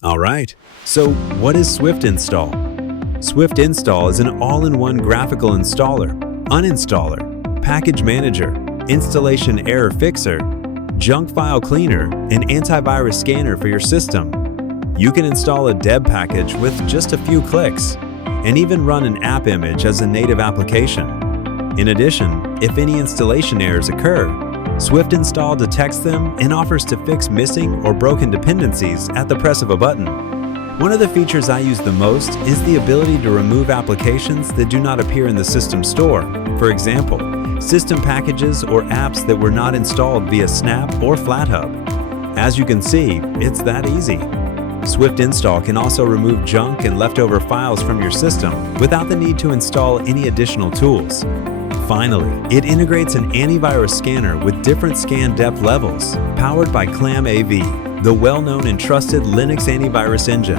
Alright, so what is Swiftinstall? Swiftinstall is an all-in-one graphical installer, uninstaller, package manager, installation error fixer, junk file cleaner, and antivirus scanner for your system. You can install a deb package with just a few clicks, and even run an app image as a native application. In addition, if any installation errors occur, Swiftinstall detects them and offers to fix missing or broken dependencies at the press of a button. One of the features I use the most is the ability to remove applications that do not appear in the system store. For example, system packages or apps that were not installed via Snap or FlatHub. As you can see, it's that easy. Swiftinstall can also remove junk and leftover files from your system without the need to install any additional tools. Finally, it integrates an antivirus scanner with different scan depth levels, powered by ClamAV, the well-known and trusted Linux antivirus engine.